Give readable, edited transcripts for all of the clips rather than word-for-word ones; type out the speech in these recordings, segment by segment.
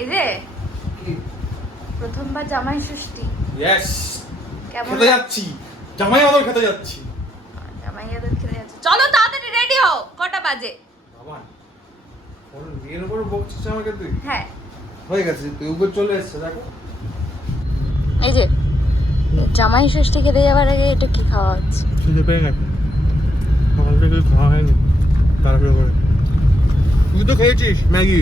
এই যে প্রথমবার জামাই ষষ্ঠী। ইয়েস, কেমন খেতে যাচ্ছি, জামাই আদর খেতে যাচ্ছি। জামাই আদর খেতে যাচ্ছে, চলো তাড়াতাড়ি রেডি হও। কটা বাজে? বাবা ওর মেয়ের উপর বকছিস আমাকে তুই? হ্যাঁ হয়ে গেছে, তুই উপর চলে এসছে দেখো। এই যে জামাই ষষ্ঠী খেতে যাওয়ার আগে এটা কি খাওয়া হচ্ছে? খিদে পেয়ে গেছে, সকাল থেকে খাওয়া হয়নি, তাড়াহুড়ো করে। তুই তো খেয়েছিস ম্যাগি।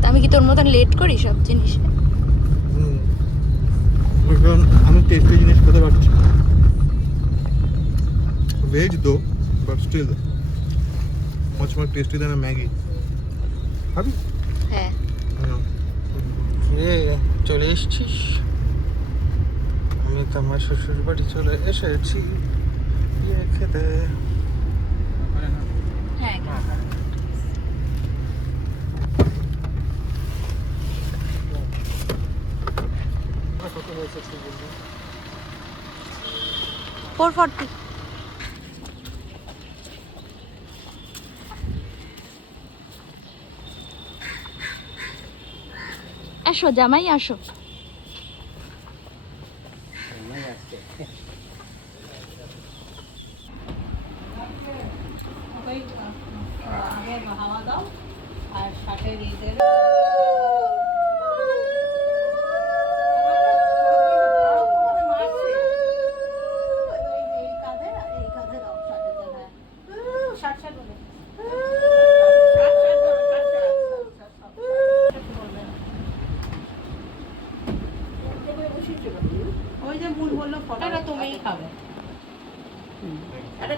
তা আমি কি তোর মতন লেট করি সব জিনিসে? আমি টেস্টি জিনিস খেতে পারছি, ভেজ দো but still much more tasty than a Maggi. খাবি? হ্যাঁ চলে এসেছিস? আমি তো আমার শ্বশুর বাড়ি চলে এসেছি ইয়ে খেতে। হ্যাঁ 440। আসো জামাই আসো। হাওয়া দাও আর শার্টের ঈদের ওই যে মূল বললো ফটোটা তুমিই খাবে। আরে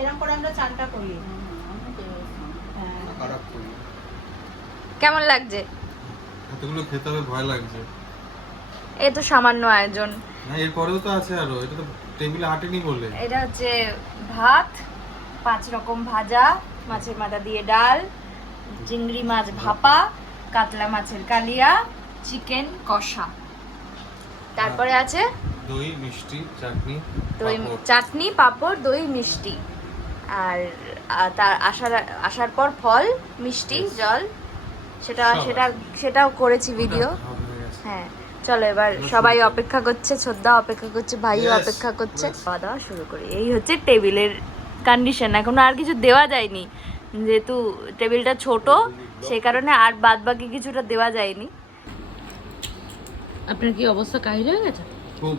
এরকম করে আমরা চানটা করি। কেমন লাগছে? এতগুলো খেতে হবে ভয় লাগছে। এ তো সামান্য আয়োজন। না এরপরেও তো আছে আরো, এটা তো টেবিলে আটেনি বলে। এটা হচ্ছে ভাত, 5 রকম ভাজা, মাছের মাথা দিয়ে ডাল, চিংড়ি মাছ ভাপা, কাতলা মাছের কালিয়া, চিকেন কষা, তারপরে আছে দই, মিষ্টি, চাটনি, দই, পাঁপড়। চাটনি, পাঁপড়, দই, মিষ্টি। আর তার আসার পর ফল, মিষ্টি, জল। সেটাও করেছি ভিডিও। হ্যাঁ চলো এবার সবাই অপেক্ষা করছে, শ্রদ্ধা অপেক্ষা করছে, ভাইও Yes, অপেক্ষা করছে, yes. খাওয়া দাওয়া শুরু করি। এই হচ্ছে টেবিলের কন্ডিশন, এখনো আর কিছু দেওয়া যায়নি যেহেতু টেবিলটা ছোট, সেই কারণে আর বাদ বাকি কিছুটা দেওয়া যায়নি। আপনার কি অবস্থা কাহিল হয়ে গেছে? খুব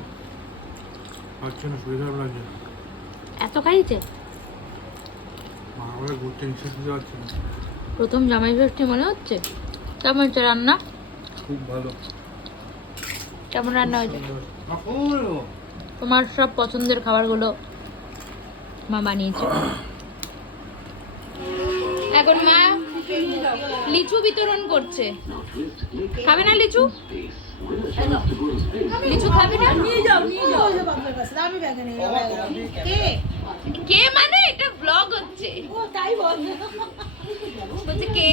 হচ্ছে না, শরীর খারাপ লাগছে। এত খাইছে? মা বলে ঘুরতে নিঃশ্বাস নিতে পারছি না। প্রথম জামাই ষষ্ঠী মনে হচ্ছে? কেমন হচ্ছে রান্না? খুব ভালো। কেমন রান্না হয়েছে? তোমার সব পছন্দের খাবারগুলো মা বানিয়েছে। এখন মা লিচু বিতরণ করছে। খাবে না লিচু? লিচু খাবে না? আমি ব্যাগে নেই। কে মানে? এটা ব্লগ হচ্ছে। ও তাই বল। বলছে কে?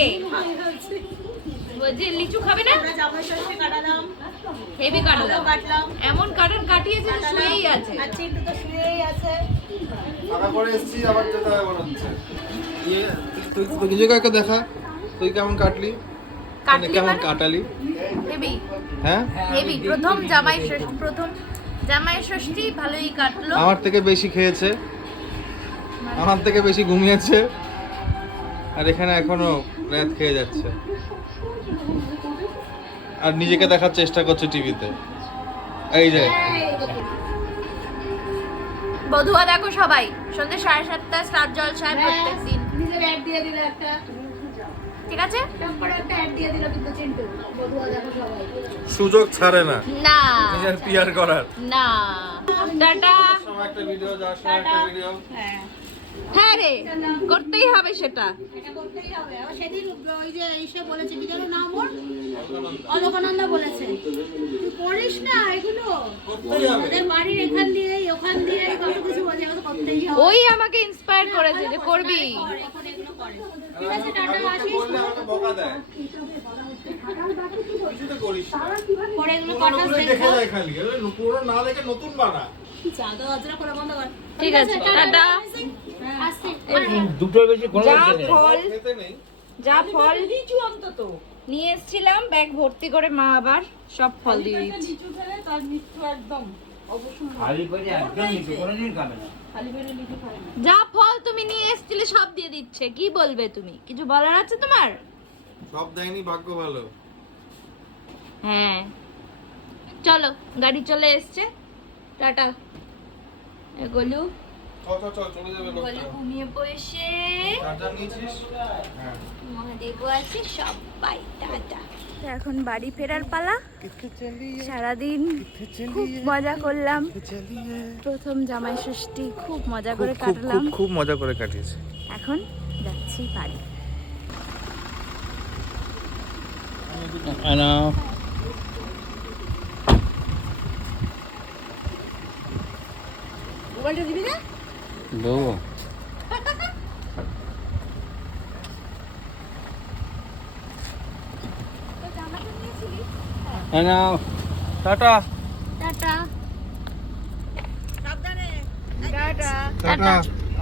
বলছে লিচু খাবে না? আমরা জামাই ষষ্ঠী কাটালাম, হেভি কাটলাম, কাটলাম। এমন কাটন কাটিয়েছে যে শুয়েই আছে। আর চিন্টু তো শুয়েই আছে। টাকা করে এসেছি, আবার যেতে হবে মনে হচ্ছে। তুই নিজেকে একটা দেখা, তুই কেমন কাটলি, কাটলি কেমন মানে? কাটালি? হেভি হ্যাঁ হেভি। প্রথম জামাই ষষ্ঠী ভালোই কাটলো। আমার থেকে বেশি খেয়েছে, আমার থেকে বেশি ঘুমিয়েছে, আর এখানে এখনো রাত খেয়ে যাচ্ছে, আর নিজেকে দেখার চেষ্টা করছে টিভিতে। এই যে বধুয়া দেখো সবাই সন্ধ্যে 7:30 স্টার জলসায় প্রত্যেকদিন। নিজের অ্যাড দিয়ে দিল একটা, ঠিক আছে? তারপরে একটা অ্যাড দিয়ে দিল কিন্তু চিন্টু, বধুয়া দেখো সবাই। সুযোগ ছাড়ে না না নিজের পিআর করার। না। টাটা। সময় একটা ভিডিও, যাওয়ার সময় একটা ভিডিও। হ্যাঁ হ্যাঁ রে, করতেই হবে সেটা। এটা করতেই হবে। আর সেদিন ওই যে এসে বলেছে কি যেন নাম ওর, অলকানন্দা বলেছে তুই করিস না এগুলো, করতেই হবে। ওদের বাড়ির এখান দিয়ে ওখান দিয়ে কত কিছু বলে, ওটা করতেই হবে। ওই আমাকে ইন্সপায়ার করেছে যে করবি। কর, এখন এগুলো করে। ঠিক আছে টাটা, আসিস। বললে আমাকে বকা দেয়। কিছু তো করিস না। পরে এগুলো পুরোনোগুলো কটা দেখে যায় খালি, পুরো না দেখে নতুন বানা। জাদা অজরা করে বন্ধ কর। ঠিক আছে, টাটা। আস্তে দুটোর বেশি কোনো যা খেতে নেই। ফল খেতে নেই। যা ফল নিয়ে এসেছিলাম ব্যাগ ভর্তি করে, মা আবার সব ফল দিয়ে দিচ্ছে। খালি পেটে একদম নিচু কোনোদিন খাবে না। যা ফল তুমি নিয়ে এসেছিলে সব দিয়ে দিচ্ছে। কি বলবে তুমি? কিছু বলার আছে তোমার? সব দেয়নি, ভাগ্য ভালো। হ্যাঁ, চলো গাড়ি চলে এসছে, টাটা। গলু চল চলে যাবে গলু লোকটা। ঘুমিয়ে পড়েছে, চার্জার নিয়েছিস? হ্যাঁ। মহাদেবও আছে, সবাই টাটা। এখন বাড়ি ফেরার পালা। সারাদিন খুব মজা করলাম, প্রথম জামাই ষষ্ঠী খুব মজা করে কাটলাম। খুব মজা করে কাটিয়েছে। এখন যাচ্ছি বাড়ি। আনা মোবাইলটা দিবি না? দেবো। আনা টাটা। টাটা সাবধানে। Tata tata.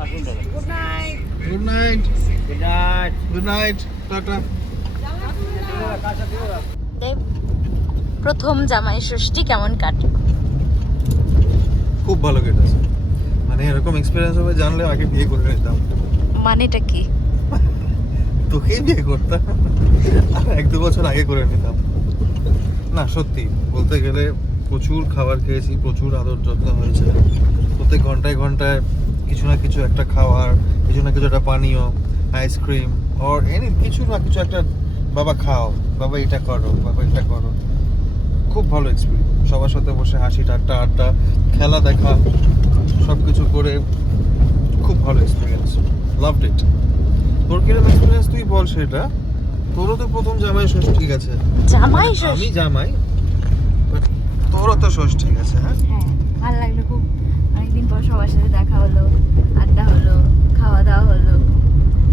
আসুন দাদা। Good night. Good night. Good night. Good night. Tata. দেব, প্রথম জামাই ষষ্ঠী কেমন কাটলো? খুব ভালো কেটেছে। মানে এরকম এক্সপিরিয়েন্স হবে জানলে আগে বিয়ে করে নিতাম। মানেটা কি? তোকেই বিয়ে করতাম, আর 1-2 বছর আগে করে নিতাম। না সত্যি বলতে গেলে প্রচুর খাবার খেয়েছি, প্রচুর আদর যত্ন হয়েছে। প্রত্যেক ঘন্টায় ঘন্টায় কিছু না কিছু একটা খাওয়ার, কিছু না কিছু একটা পানীয়, আইসক্রিম অর এনি কিছু না কিছু একটা, বাবা খাও, বাবা এটা করো, বাবা এটা করো। খুব ভালো এক্সপিরিয়েন্স। সবার সাথে বসে হাসি ঠাট্টা আড্ডা, খেলা দেখা, সব কিছু করে খুব ভালো এক্সপিরিয়েন্স। লাভড ইট। তোর কিরকম এক্সপিরিয়েন্স তুই বল সেটা। তোরও তো প্রথম জামাই ষষ্ঠী, ঠিক আছে। জামাই আমি ষষ্ঠী? জামাই, but তোরও তো ষষ্ঠী, ঠিক আছে। হ্যাঁ, হ্যাঁ, ভালো লাগলো খুব। অনেকদিন পর সবার সাথে দেখা হলো, আড্ডা হলো, খাওয়া দাওয়া হলো।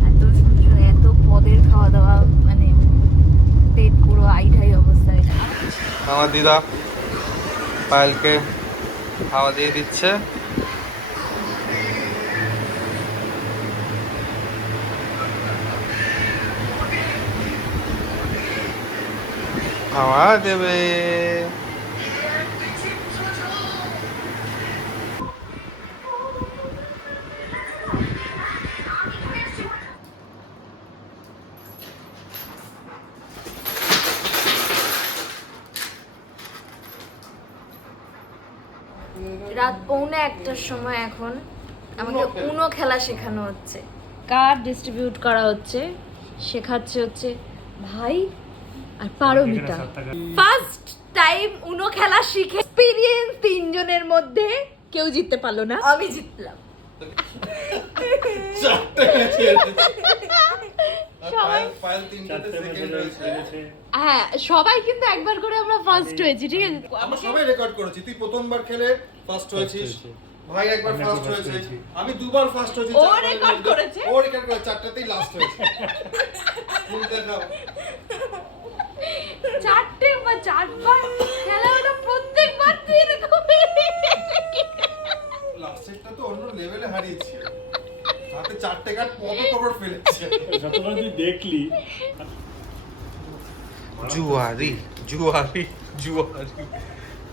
এত সুন্দর সুন্দর, এত পদের খাওয়া দাওয়া, মানে পেট পুরো আইঢাই অবস্থায়। আমার দিদা পায়েলকে খাওয়া দিয়ে দিচ্ছে। খাওয়া দেবে। রাত 1:45-র সময় এখন আমাকে উনো খেলা শেখানো হচ্ছে, কার্ড ডিস্ট্রিবিউট করা হচ্ছে, শেখাচ্ছে হচ্ছে ভাই আর পারমিতা। ফার্স্ট টাইম উনো খেলা শিখে এক্সপেরিয়েন্স 3 জনের মধ্যে কেউ জিততে পারলো না, আমি জিতলাম। হ্যাঁ, সবাই কিন্তু একবার করে আমরা ফার্স্ট হয়েছি, ঠিক আছে। আমরা সবাই রেকর্ড করেছি। তুই প্রথমবার খেলে ফার্স্ট হয়েছিস, ভাই একবার ফার্স্ট হয়েছে, আমি দুবার ফার্স্ট হয়েছি। ও রেকর্ড করেছে, ও রেকর্ড করে 4টাতেই লাস্ট হয়েছে। তুমি দেখাও। 4বার খেলা হলো, প্রত্যেকবার তুই এরকম। লাস্টেরটা তো অন্য লেভেলে হারিয়েছি। সাথে 4টে কাট পর ফেলেছে। যতবার তুই দেখলি জুয়ারি জুয়ারি জুয়ারি,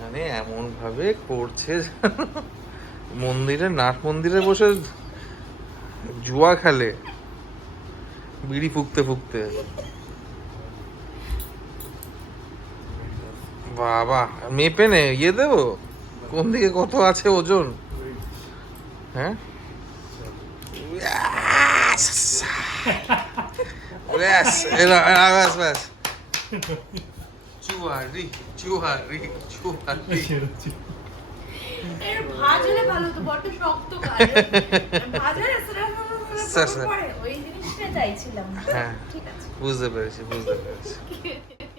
মানে এমন ভাবে করছে মন্দিরে, নাট মন্দিরে বসে জুয়া খেলে বিড়ি ফুকতে ফুকতে। বাবা, মেপে নে, ইয়ে দেবো কোন দিকে কত আছে ওজন। হ্যাঁ, ব্যাস ব্যাস ব্যাস। চুয়ারি চুয়ারি চুয়ারি। এর ভাজ হলে ভালো তো, বড় শক্ত কাজ। ভাজ হলে স্যার, স্যার। ওই জিনিসটা চাইছিলাম। হ্যাঁ, ঠিক আছে। বুঝতে পেরেছি বুঝতে পেরেছি।